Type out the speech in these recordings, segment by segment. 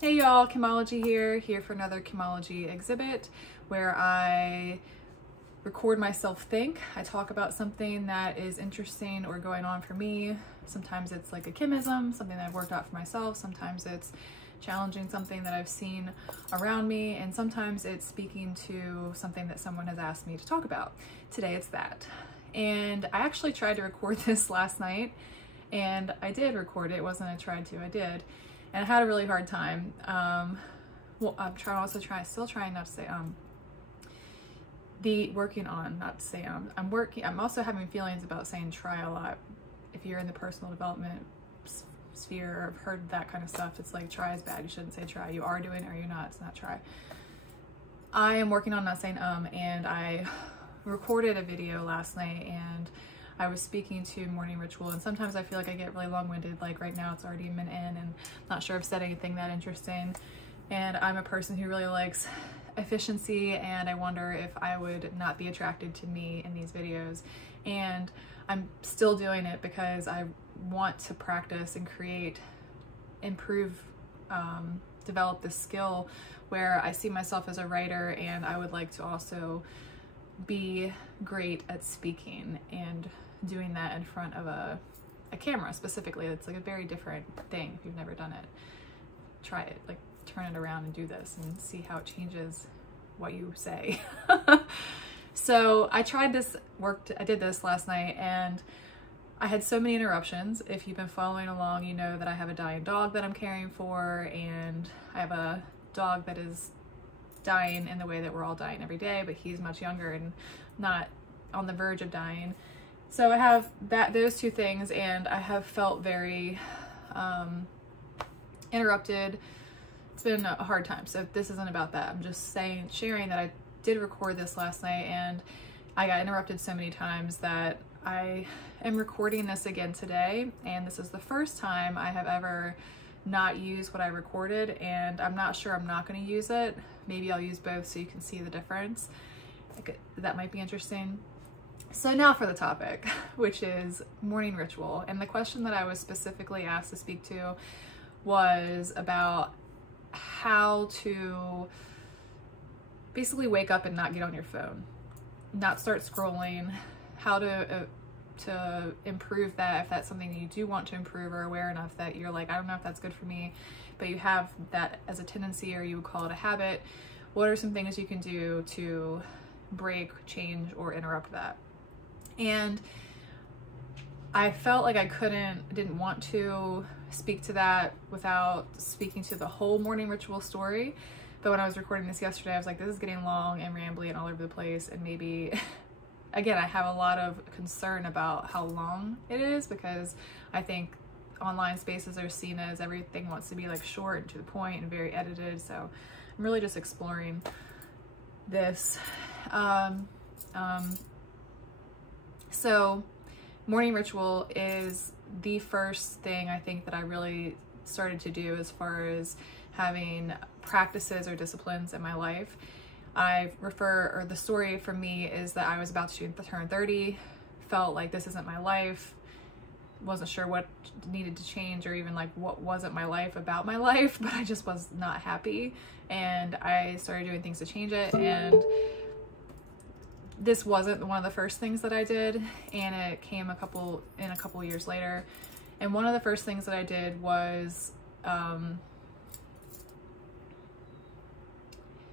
Hey y'all, Chemology here for another Chemology exhibit where I record myself think. I talk about something that is interesting or going on for me. Sometimes it's like a chemism, something that I've worked out for myself. Sometimes it's challenging something that I've seen around me, and sometimes it's speaking to something that someone has asked me to talk about. Today it's that. And I actually tried to record this last night, and I did record it. It wasn't I tried to, I did. And I had a really hard time. Well, I'm still trying not to say I'm also having feelings about saying try a lot. If you're in the personal development sphere or have heard that kind of stuff, it's like try is bad. You shouldn't say try. You are doing it or you're not. It's not try. I am working on not saying and I recorded a video last night, and I was speaking to morning ritual, and sometimes I feel like I get really long-winded. Like right now it's already a minute in and not sure I've said anything that interesting. And I'm a person who really likes efficiency, and I wonder if I would not be attracted to me in these videos. And I'm still doing it because I want to practice and create, improve, develop this skill where I see myself as a writer, and I would like to also be great at speaking and doing that in front of a camera specifically. It's like a very different thing. If you've never done it, try it. Like turn it around and do this and see how it changes what you say. So I tried this, I did this last night, and I had so many interruptions. If you've been following along, you know that I have a dying dog that I'm caring for, and I have a dog that is dying in the way that we're all dying every day, but he's much younger and not on the verge of dying. So I have those two things, and I have felt very interrupted. It's been a hard time, so this isn't about that. I'm just sharing that I did record this last night, and I got interrupted so many times that I am recording this again today, and this is the first time I have ever not used what I recorded, and I'm not sure I'm not going to use it. Maybe I'll use both so you can see the difference. That might be interesting. So now for the topic, which is morning ritual. And the question that I was specifically asked to speak to was about how to basically wake up and not get on your phone, not start scrolling, how to improve that, if that's something that you do want to improve or aware enough that you're like, I don't know if that's good for me, but you have that as a tendency, or you would call it a habit. What are some things you can do to break, change, or interrupt that? And I felt like I didn't want to speak to that without speaking to the whole morning ritual story. But when I was recording this yesterday, I was like, this is getting long and rambly and all over the place, and maybe again, I have a lot of concern about how long it is, because I think online spaces are seen as everything wants to be like short and to the point and very edited. So I'm really just exploring this. So morning ritual is the first thing I think that I really started to do as far as having practices or disciplines in my life. The story for me is that I was about to turn 30, felt like this isn't my life, wasn't sure what needed to change, or even like what wasn't my life about my life, but I just was not happy, and I started doing things to change it. And this wasn't one of the first things that I did, and it came a couple years later. And one of the first things that I did was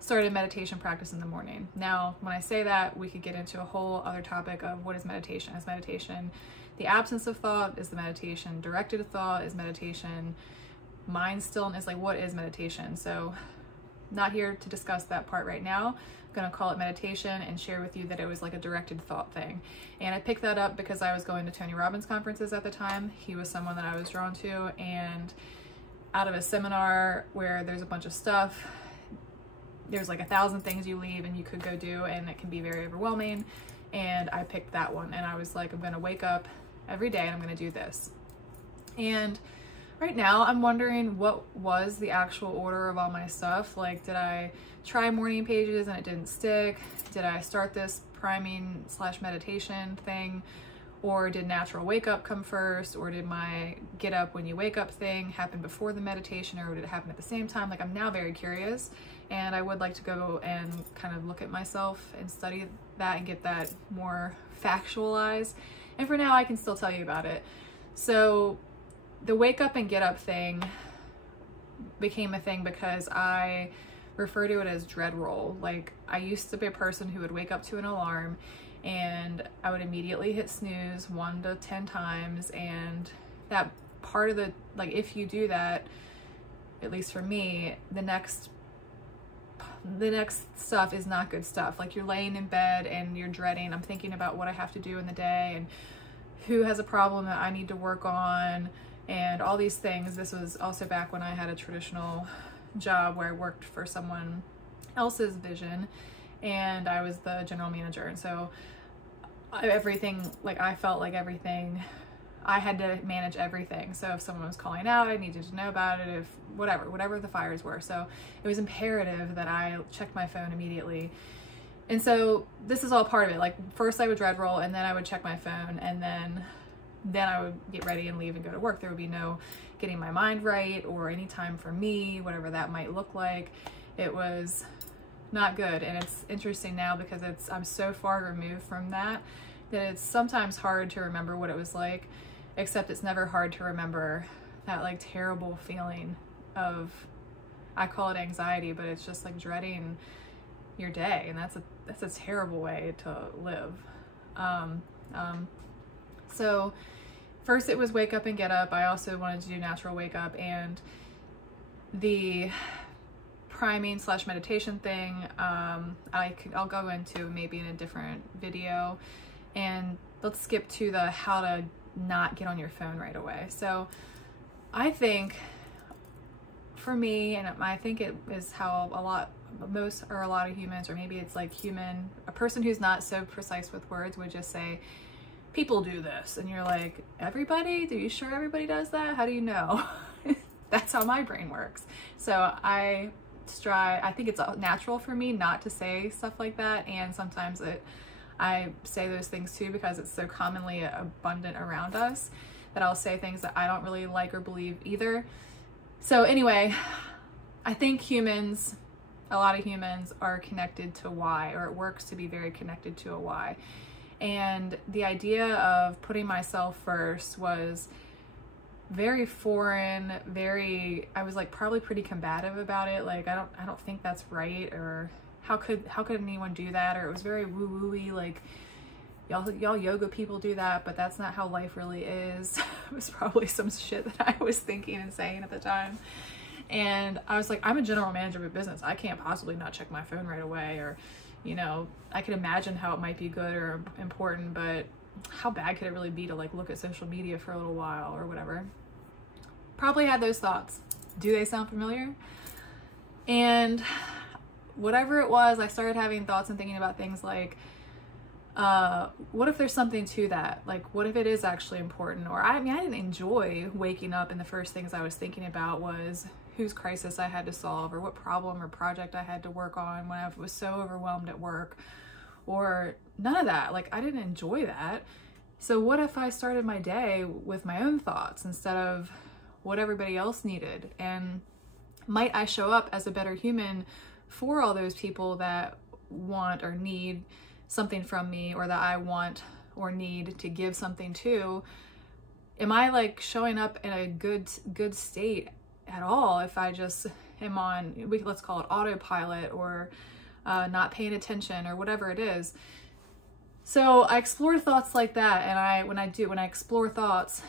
started meditation practice in the morning. Now, when I say that, we could get into a whole other topic of what is meditation. Is meditation the absence of thought? Is the meditation directed thought? Is meditation mind stillness? Like, what is meditation? So not here to discuss that part right now. I'm gonna call it meditation and share with you that it was like a directed thought thing. And I picked that up because I was going to Tony Robbins conferences at the time. He was someone that I was drawn to, and out of a seminar where there's a bunch of stuff, there's like 1,000 things you leave and you could go do, and it can be very overwhelming. And I picked that one, and I was like, I'm gonna wake up every day and I'm gonna do this. And right now I'm wondering what was the actual order of all my stuff. Like, did I try morning pages and it didn't stick? Did I start this priming / meditation thing Or did natural wake up come first? Or did my get up when you wake up thing happen before the meditation, or did it happen at the same time? Like, I'm now very curious, and I would like to go and kind of look at myself and study that and get that more factualized. And for now, I can still tell you about it. So the wake up and get up thing became a thing because I refer to it as dread roll. Like, I used to be a person who would wake up to an alarm and I would immediately hit snooze 1 to 10 times, and that part of the, like, if you do that, at least for me, the next stuff is not good stuff. Like, you're laying in bed and you're dreading, I'm thinking about what I have to do in the day and who has a problem that I need to work on and all these things. This was also back when I had a traditional job where I worked for someone else's vision and I was the general manager. And so everything, like, I felt like everything, I had to manage everything. So if someone was calling out, I needed to know about it, if whatever the fires were. So it was imperative that I check my phone immediately. And so this is all part of it. Like, first I would dread roll, and then I would check my phone, and then I would get ready and leave and go to work. There would be no getting my mind right or any time for me, whatever that might look like. It was not good. And it's interesting now because I'm so far removed from that it's sometimes hard to remember what it was like, except it's never hard to remember that, like, terrible feeling of, I call it anxiety, but it's just like dreading your day. And that's a terrible way to live. So first it was wake up and get up. I also wanted to do natural wake up, and the priming / meditation thing, I'll go into maybe in a different video. And let's skip to the how to not get on your phone right away. So I think for me, and I think it is how a lot of humans, or maybe it's like a person who's not so precise with words would just say, people do this. And you're like, everybody? Are you sure everybody does that? How do you know? That's how my brain works. So I think it's natural for me not to say stuff like that. And sometimes I say those things too because it's so commonly abundant around us that I'll say things that I don't really like or believe either. So anyway, I think a lot of humans are connected to why, or it works to be very connected to a why. And the idea of putting myself first was very foreign, I was like probably pretty combative about it. Like, I don't think that's right, or how could anyone do that? Or it was very woo-woo-y, like, y'all yoga people do that, but that's not how life really is. It was probably some shit that I was thinking and saying at the time. And I was like, I'm a general manager of a business. I can't possibly not check my phone right away. Or, you know, I can imagine how it might be good or important, but how bad could it really be to, like, look at social media for a little while or whatever? Probably had those thoughts. Do they sound familiar? And whatever it was, I started having thoughts and thinking about things like, what if there's something to that? Like, what if it is actually important? Or I didn't enjoy waking up and the first things I was thinking about was whose crisis I had to solve, or what problem or project I had to work on when I was so overwhelmed at work, or none of that. Like, I didn't enjoy that. So what if I started my day with my own thoughts instead of what everybody else needed? And might I show up as a better human for all those people that want or need something from me, or that I want or need to give something to? Am I, like, showing up in a good state at all if I just am on, let's call it autopilot, or not paying attention, or whatever it is? So I explore thoughts like that, and when I explore thoughts,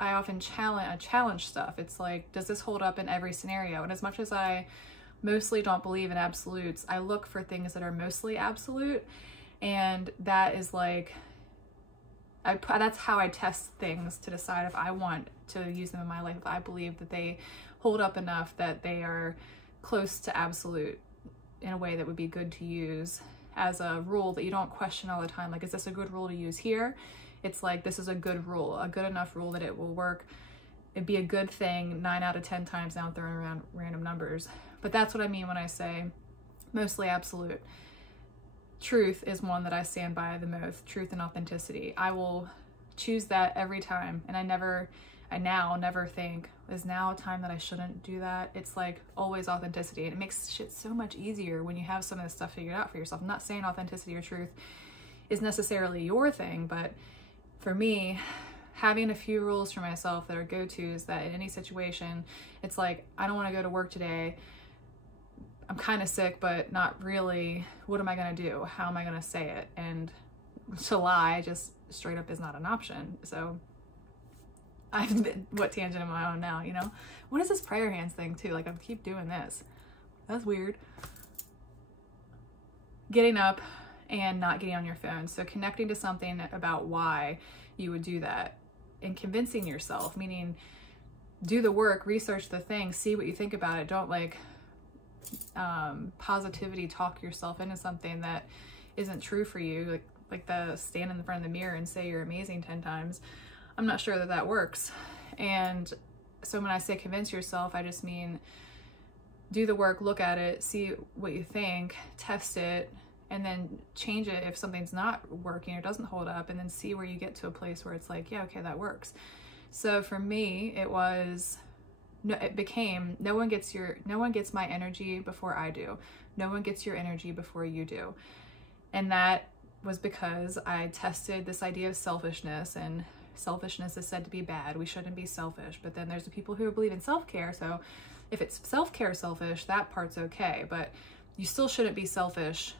I often challenge stuff. It's like, does this hold up in every scenario? And as much as I mostly don't believe in absolutes, I look for things that are mostly absolute, and that is like, that's how I test things to decide if I want to use them in my life, if I believe that they hold up enough that they are close to absolute in a way that would be good to use as a rule that you don't question all the time. Like, is this a good rule to use here? It's like, this is a good rule, a good enough rule that it will work. It'd be a good thing 9 out of 10 times. Now I'm throwing around random numbers, but that's what I mean when I say mostly absolute. Truth is one that I stand by the most, truth and authenticity. I will choose that every time. And I now never think, is now a time that I shouldn't do that? It's like always authenticity. And it makes shit so much easier when you have some of this stuff figured out for yourself. I'm not saying authenticity or truth is necessarily your thing, but for me, having a few rules for myself that are go-tos, that in any situation, it's like, I don't want to go to work today. I'm kind of sick, but not really. What am I going to do? How am I going to say it? And to lie just straight up is not an option. So I've been, what tangent am I on now, you know? What is this prayer hands thing too? Like I keep doing this. That's weird. Getting up and not getting on your phone. So connecting to something about why you would do that and convincing yourself, meaning do the work, research the thing, see what you think about it. Don't like positivity talk yourself into something that isn't true for you. Like the stand in front of the mirror and say you're amazing 10 times. I'm not sure that that works. And so when I say convince yourself, I just mean do the work, look at it, see what you think, test it, and then change it if something's not working or doesn't hold up, and then see where you get to a place where it's like, yeah, okay, that works. So for me, it became no one gets my energy before I do. No one gets your energy before you do. And that was because I tested this idea of selfishness, and selfishness is said to be bad. We shouldn't be selfish. But then there's the people who believe in self-care. So if it's self-care selfish, that part's okay, but you still shouldn't be selfish.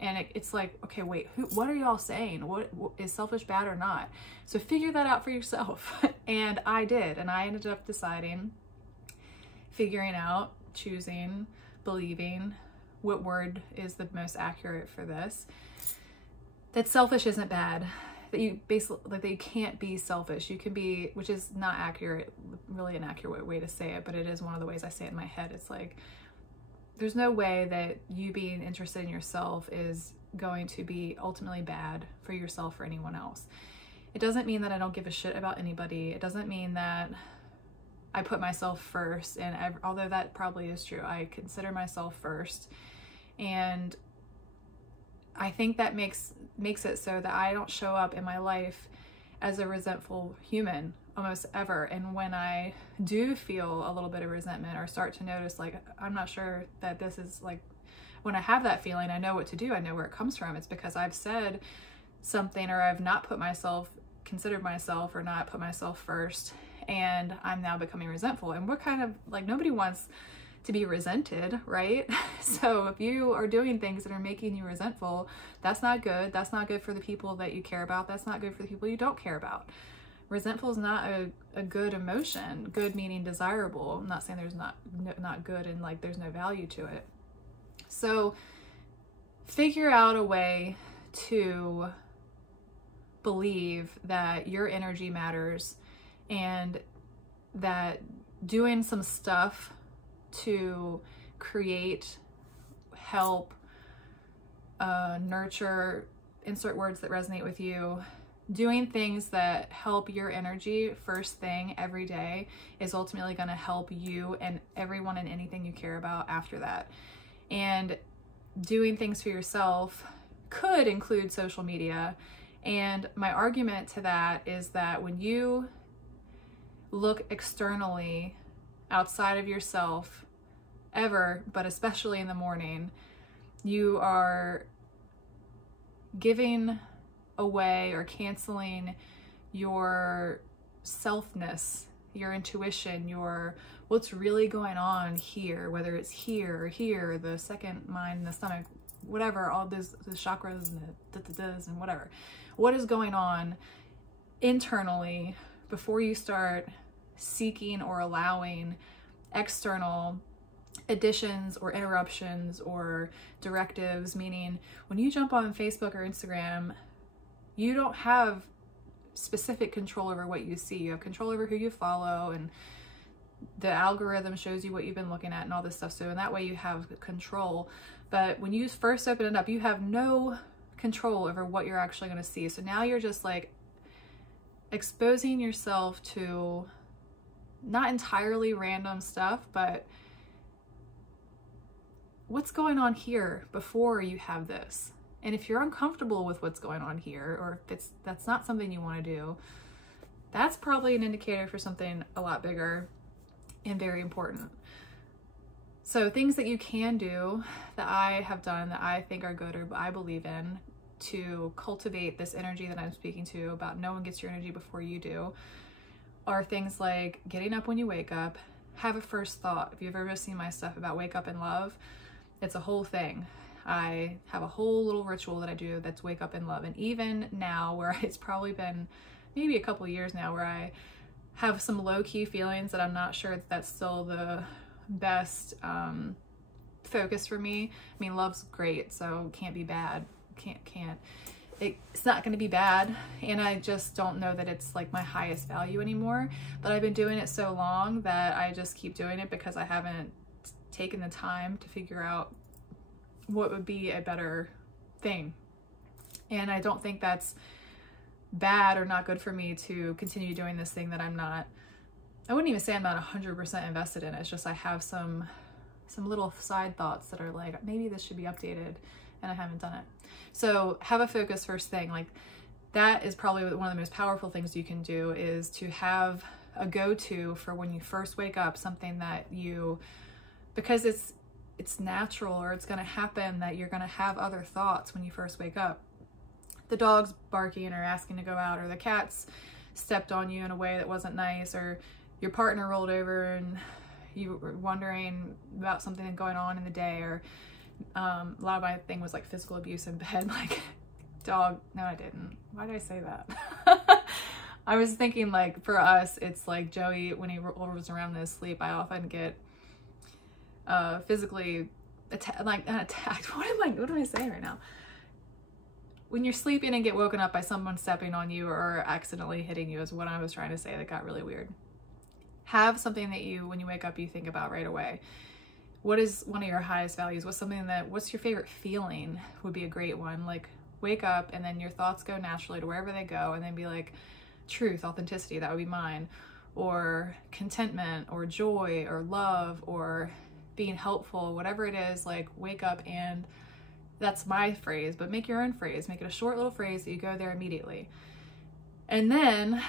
And it's like, okay, wait, what are y'all saying? What is selfish bad or not? So figure that out for yourself. And I did, and I ended up deciding, figuring out, choosing, believing what word is the most accurate for this, that selfish isn't bad, that you basically, like, that you can't be selfish. You can be, which is not accurate, really an accurate way to say it, but it is one of the ways I say it in my head. It's like, there's no way that you being interested in yourself is going to be ultimately bad for yourself or anyone else. It doesn't mean that I don't give a shit about anybody. It doesn't mean that I put myself first, and although that probably is true, I consider myself first. And I think that makes it so that I don't show up in my life as a resentful human almost ever. And when I do feel a little bit of resentment or start to notice, like, I'm not sure that this is like, when I have that feeling, I know what to do. I know where it comes from. It's because I've said something, or I've not considered myself or not put myself first, and I'm now becoming resentful. And we're kind of like, nobody wants to be resented, right? So if you are doing things that are making you resentful, that's not good. That's not good for the people that you care about. That's not good for the people you don't care about. Resentful is not a good emotion. Good meaning desirable. I'm not saying there's not good and like there's no value to it. So figure out a way to believe that your energy matters, and that doing some stuff to create, help, nurture, insert words that resonate with you, doing things that help your energy first thing every day is ultimately going to help you and everyone and anything you care about after that. And doing things for yourself could include social media. And my argument to that is that when you look externally outside of yourself ever, but especially in the morning, you are giving away or canceling your selfness, your intuition, your what's really going on here, whether it's here or here, the second mind, the stomach, whatever, all those the chakras and the da-da-das and whatever. What is going on internally before you start seeking or allowing external additions or interruptions or directives? Meaning when you jump on Facebook or Instagram, you don't have specific control over what you see. You have control over who you follow, and the algorithm shows you what you've been looking at and all this stuff. So in that way you have control. But when you first open it up, you have no control over what you're actually going to see. So now you're just like exposing yourself to not entirely random stuff, but what's going on here before you have this. And if you're uncomfortable with what's going on here, or if that's not something you want to do, that's probably an indicator for something a lot bigger and very important. So things that you can do that I have done that I think are good or I believe in to cultivate this energy that I'm speaking to about no one gets your energy before you do are things like getting up when you wake up, have a first thought. If you've ever seen my stuff about wake up and love, it's a whole thing. I have a whole little ritual that I do that's wake up and love. And even now, where it's probably been maybe a couple of years now where I have some low-key feelings that I'm not sure that that's still the best focus for me. I mean, love's great, so can't be bad. It's not going to be bad, and I just don't know that it's like my highest value anymore. But I've been doing it so long that I just keep doing it because I haven't taken the time to figure out what would be a better thing. And I don't think that's bad or not good for me to continue doing this thing that I wouldn't even say I'm not 100% invested in. It's just I have some little side thoughts that are like, maybe this should be updated, and I haven't done it. So have a focus first thing. Like, that is probably one of the most powerful things you can do, is to have a go-to for when you first wake up, something that because it's natural, or it's going to happen that you're going to have other thoughts when you first wake up. The dog's barking or asking to go out, or the cat's stepped on you in a way that wasn't nice, or your partner rolled over and you were wondering about something going on in the day, or a lot of my thing was like physical abuse in bed, like dog. No, I didn't. Why did I say that? I was thinking, like, for us, it's like Joey, when he rolls around in his sleep, I often get physically attacked. What am I saying right now? When you're sleeping and get woken up by someone stepping on you or accidentally hitting you is what I was trying to say. That got really weird. Have something that when you wake up, you think about right away. What is one of your highest values? What's your favorite feeling would be a great one. Like, wake up and then your thoughts go naturally to wherever they go, and then be like, truth, authenticity, that would be mine. Or contentment, or joy, or love, or being helpful, whatever it is. Like, wake up, and that's my phrase, but make your own phrase. Make it a short little phrase that you go there immediately. And then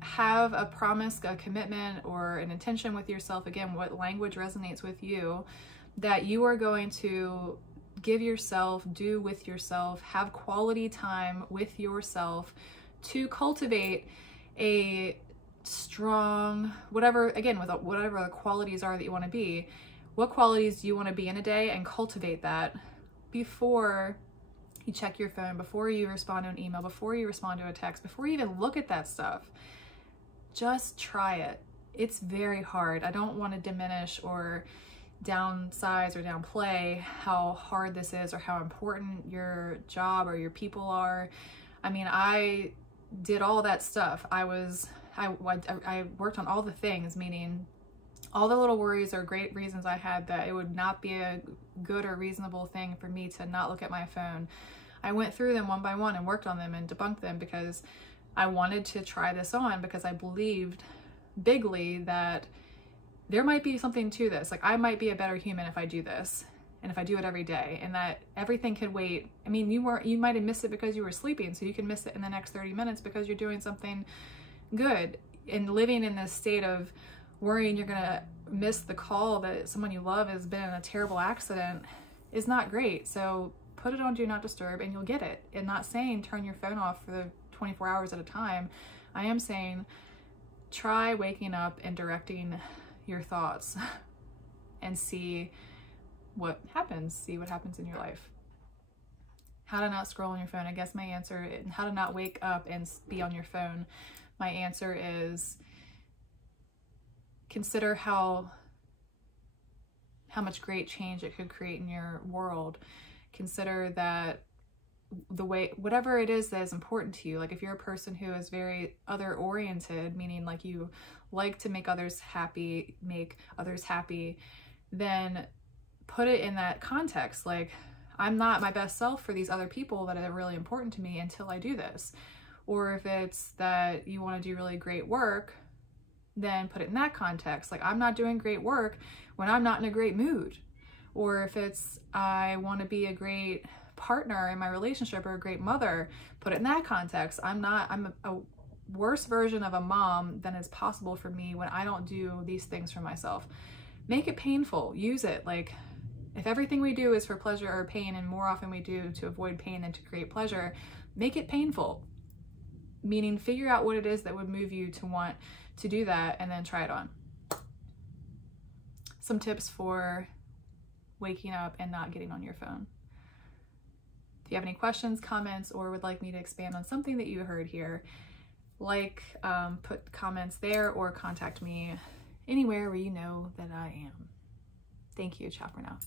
have a promise, a commitment, or an intention with yourself. Again, what language resonates with you, that you are going to give yourself, do with yourself, have quality time with yourself to cultivate a strong, whatever the qualities are that you want to be. What qualities do you want to be in a day, and cultivate that before you check your phone, before you respond to an email, before you respond to a text, before you even look at that stuff. Just try it. It's very hard. I don't want to diminish or downsize or downplay how hard this is, or how important your job or your people are. I mean, I did all that stuff. I worked on all the things, meaning all the little worries or great reasons I had that it would not be a good or reasonable thing for me to not look at my phone. I went through them one by one and worked on them and debunked them, because I wanted to try this on, because I believed bigly that there might be something to this. Like, I might be a better human if I do this, and if I do it every day, and that everything could wait. I mean, you might have missed it because you were sleeping, so you can miss it in the next 30 minutes because you're doing something good. And living in this state of worrying you're gonna miss the call that someone you love has been in a terrible accident is not great. So put it on Do Not Disturb and you'll get it. And not saying turn your phone off for the 24 hours at a time. I am saying try waking up and directing your thoughts and see what happens. See what happens in your life. How to not scroll on your phone. I guess my answer is how to not wake up and be on your phone. My answer is consider how much great change it could create in your world. Consider that whatever it is that is important to you, like if you're a person who is very other oriented, meaning like you like to make others happy, then put it in that context. Like, I'm not my best self for these other people that are really important to me until I do this. Or if it's that you want to do really great work, then put it in that context. Like, I'm not doing great work when I'm not in a great mood. Or if it's I want to be a great partner in my relationship or a great mother. Put it in that context. I'm a worse version of a mom than is possible for me when I don't do these things for myself. Make it painful. Use it. Like, if everything we do is for pleasure or pain, and more often we do to avoid pain than to create pleasure, make it painful. Meaning, figure out what it is that would move you to want to do that and then try it on. Some tips for waking up and not getting on your phone. If you have any questions, comments, or would like me to expand on something that you heard here, put comments there or contact me anywhere where you know that I am. Thank you. Ciao for now.